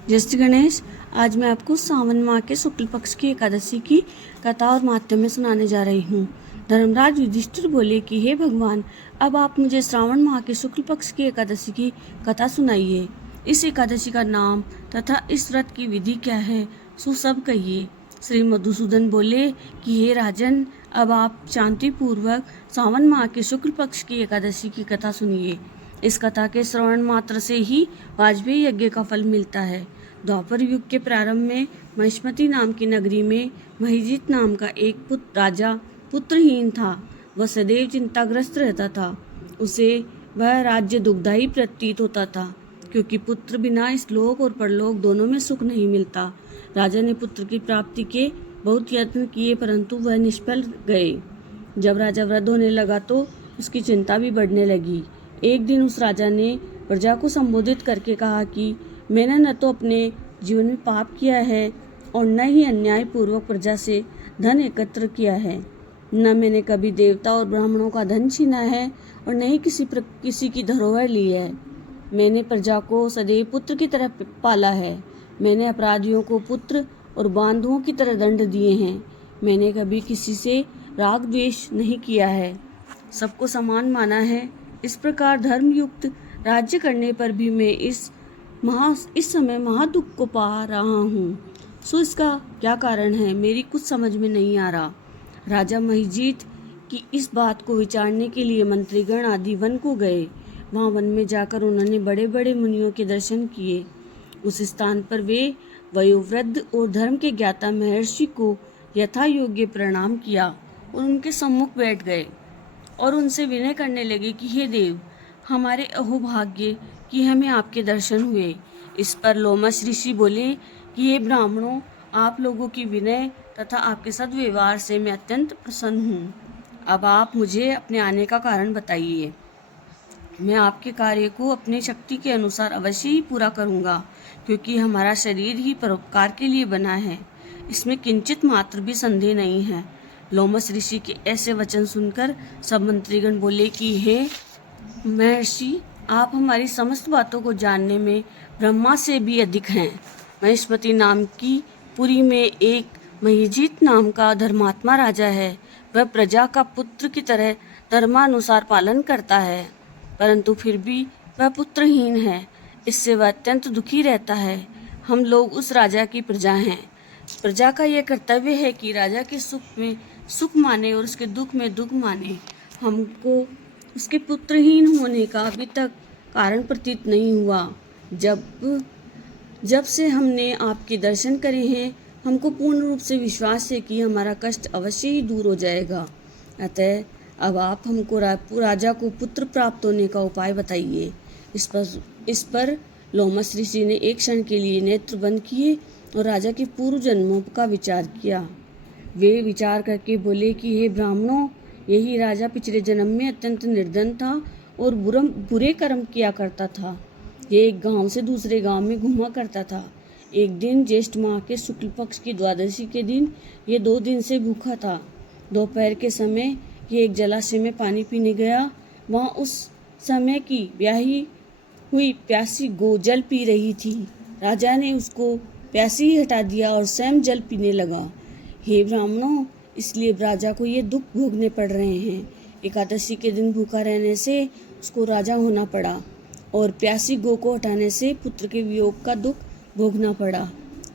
जय श्री गणेश। आज मैं आपको सावन माह के शुक्ल पक्ष की एकादशी की कथा और माध्यम में सुनाने जा रही हूँ। धर्मराज युधिष्ठिर बोले कि हे भगवान, अब आप मुझे श्रावण माह के शुक्ल पक्ष की एकादशी की कथा सुनाइए। इस एकादशी का नाम तथा इस व्रत की विधि क्या है, सो सब कहिए। श्री मधुसूदन बोले कि हे राजन, अब आप शांति पूर्वक सावन माह के शुक्ल पक्ष की एकादशी की कथा सुनिए। इस कथा के श्रवण मात्र से ही वाजपेयी यज्ञ का फल मिलता है। द्वापर युग के प्रारंभ में महिष्मती नाम की नगरी में महिजीत नाम का एक राजा पुत्रहीन था। वह सदैव चिंताग्रस्त रहता था। उसे वह राज्य दुखदायी प्रतीत होता था, क्योंकि पुत्र बिना इस लोक और परलोक दोनों में सुख नहीं मिलता। राजा ने पुत्र की प्राप्ति के बहुत यत्न किए, परंतु वह निष्फल गए। जब राजा वृद्ध होने लगा तो उसकी चिंता भी बढ़ने लगी। एक दिन उस राजा ने प्रजा को संबोधित करके कहा कि मैंने न तो अपने जीवन में पाप किया है और न ही अन्याय पूर्वक प्रजा से धन एकत्र किया है। न मैंने कभी देवता और ब्राह्मणों का धन छीना है और न ही किसी की धरोहर ली है। मैंने प्रजा को सदैव पुत्र की तरह पाला है। मैंने अपराधियों को पुत्र और बांधुओं की तरह दंड दिए हैं। मैंने कभी किसी से राग द्वेष नहीं किया है, सबको समान माना है। इस प्रकार धर्मयुक्त राज्य करने पर भी मैं इस समय महादुख को पा रहा हूँ। सो इसका क्या कारण है, मेरी कुछ समझ में नहीं आ रहा। राजा महिजीत की इस बात को विचारने के लिए मंत्रीगण आदि वन को गए। वहाँ वन में जाकर उन्होंने बड़े बड़े मुनियों के दर्शन किए। उस स्थान पर वे वयोवृद्ध और धर्म के ज्ञाता महर्षि को यथा योग्य प्रणाम किया और उनके सम्मुख बैठ गए और उनसे विनय करने लगे कि हे देव, हमारे अहोभाग्य कि हमें आपके दर्शन हुए। इस पर लोमश ऋषि बोले कि हे ब्राह्मणों, आप लोगों की विनय तथा आपके सद्व्यवहार से मैं अत्यंत प्रसन्न हूँ। अब आप मुझे अपने आने का कारण बताइए। मैं आपके कार्य को अपनी शक्ति के अनुसार अवश्य ही पूरा करूँगा, क्योंकि हमारा शरीर ही परोपकार के लिए बना है, इसमें किंचित मात्र भी संदेह नहीं है। लोमस ऋषि के ऐसे वचन सुनकर सब मंत्रीगण बोले कि हे महर्षि, आप हमारी समस्त बातों को जानने में ब्रह्मा से भी अधिक हैं। महिष्मती नाम की पुरी में एक महिजीत नाम का धर्मात्मा राजा है। वह प्रजा का पुत्र की तरह धर्मानुसार पालन करता है, परंतु फिर भी वह पुत्रहीन है। इससे वह अत्यंत दुखी रहता है। हम लोग उस राजा की प्रजा हैं। प्रजा का यह कर्तव्य है कि राजा के सुख में सुख माने और उसके दुख में दुख माने। हमको उसके पुत्रहीन होने का अभी तक कारण प्रतीत नहीं हुआ। जब से हमने आपके दर्शन करे हैं, हमको पूर्ण रूप से विश्वास है कि हमारा कष्ट अवश्य ही दूर हो जाएगा। अतः अब आप हमको राजा को पुत्र प्राप्त होने का उपाय बताइए। इस पर लोमस ऋषि ने एक क्षण के लिए नेत्र बंद किए और राजा के पूर्व जन्मों का विचार किया। वे विचार करके बोले कि हे ब्राह्मणों, यही राजा पिछले जन्म में अत्यंत निर्धन था और बुरे कर्म किया करता था। ये एक गांव से दूसरे गांव में घूमा करता था। एक दिन ज्येष्ठ माह के शुक्ल पक्ष की द्वादशी के दिन ये 2 दिन से भूखा था। दोपहर के समय ये एक जलाशय में पानी पीने गया। वहाँ उस समय की ब्याही हुई प्यासी गो जल पी रही थी। राजा ने उसको प्यासी ही हटा दिया और स्वयं जल पीने लगा। हे ब्राह्मणों, इसलिए राजा को ये दुख भोगने पड़ रहे हैं। एकादशी के दिन भूखा रहने से उसको राजा होना पड़ा और प्यासी गो को हटाने से पुत्र के वियोग का दुख भोगना पड़ा।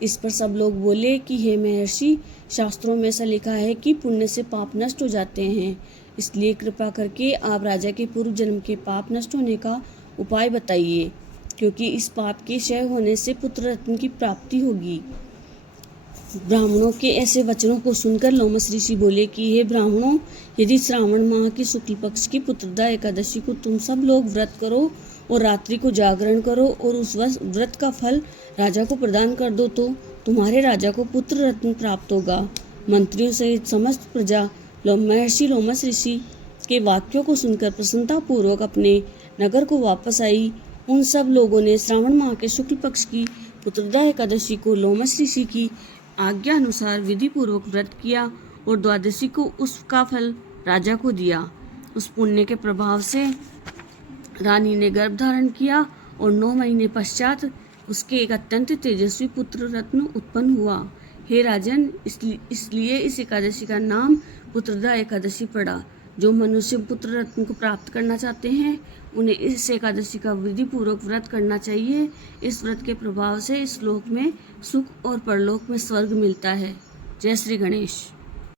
इस पर सब लोग बोले कि हे महर्षि, शास्त्रों में ऐसा लिखा है कि पुण्य से पाप नष्ट हो जाते हैं, इसलिए कृपा करके आप राजा के पूर्व जन्म के पाप नष्ट होने का उपाय बताइए, क्योंकि इस पाप के क्षय होने से पुत्र रत्न की प्राप्ति होगी। ब्राह्मणों के ऐसे वचनों को सुनकर लोमस ऋषि बोले कि हे ब्राह्मणों, यदि श्रावण माह की शुक्ल पक्ष की पुत्रदा एकादशी को तुम सब लोग व्रत करो और रात्रि को जागरण करो और उस व्रत का फल राजा को प्रदान कर दो, तो तुम्हारे राजा को पुत्र रत्न प्राप्त होगा। मंत्रियों सहित समस्त प्रजा महर्षि लोमस ऋषि के वाक्यों को सुनकर प्रसन्नता पूर्वक अपने नगर को वापस आई। उन सब लोगों ने श्रावण माह के शुक्ल पक्ष की पुत्रदा एकादशी को लोमस ऋषि की आज्ञा अनुसार विधि पूर्वक व्रत किया और द्वादशी को उसका फल राजा को दिया। उस पुण्य के प्रभाव से रानी ने गर्भ धारण किया और 9 महीने पश्चात उसके एक अत्यंत तेजस्वी पुत्र रत्न उत्पन्न हुआ। हे राजन, इसलिए इस एकादशी का नाम पुत्रदा एकादशी पड़ा। जो मनुष्य पुत्र रत्न को प्राप्त करना चाहते हैं उन्हें इस एकादशी का विधि पूर्वक व्रत करना चाहिए। इस व्रत के प्रभाव से इस लोक में सुख और परलोक में स्वर्ग मिलता है। जय श्री गणेश।